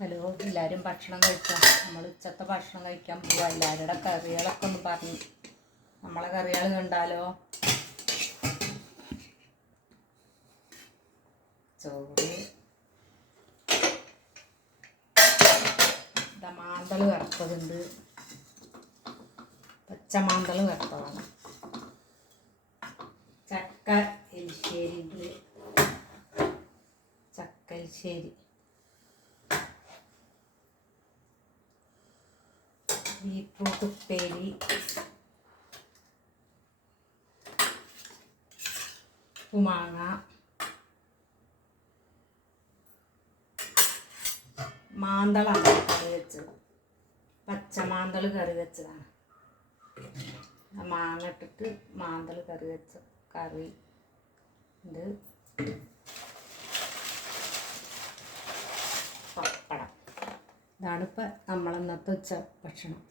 Hello, എല്ലാവരും ഭക്ഷണം കഴിക്കാം. നമ്മൾ ഉച്ചത്തെ ഭക്ഷണം കഴിക്കാൻ പോവുക. എല്ലാവരുടെ കറികളൊക്കെ ഒന്ന് പറഞ്ഞു. നമ്മളെ കറികൾ കണ്ടാലോ? ചോറ്, മാന്തൾ വറുത്തതുണ്ട്, പച്ചമാന്തൾ വറുത്തതാണ്, ചക്ക എലിശ്ശേരി ഉണ്ട്, ചക്ക എലിശ്ശേരി, ബീറ്റ്റൂട്ട് ഉപ്പേരി, ഉപ്പുമാങ്ങ, മാന്തളാണ് കറി വെച്ചത്, പച്ചമാന്തൾ കറി വെച്ചതാണ്. മാങ്ങ ഇട്ടിട്ട് മാന്തൾ കറി വെച്ച കറി ഉണ്ട്, പപ്പടം. ഇതാണ് ഇപ്പം നമ്മളിന്നത്തെ ഉച്ച ഭക്ഷണം.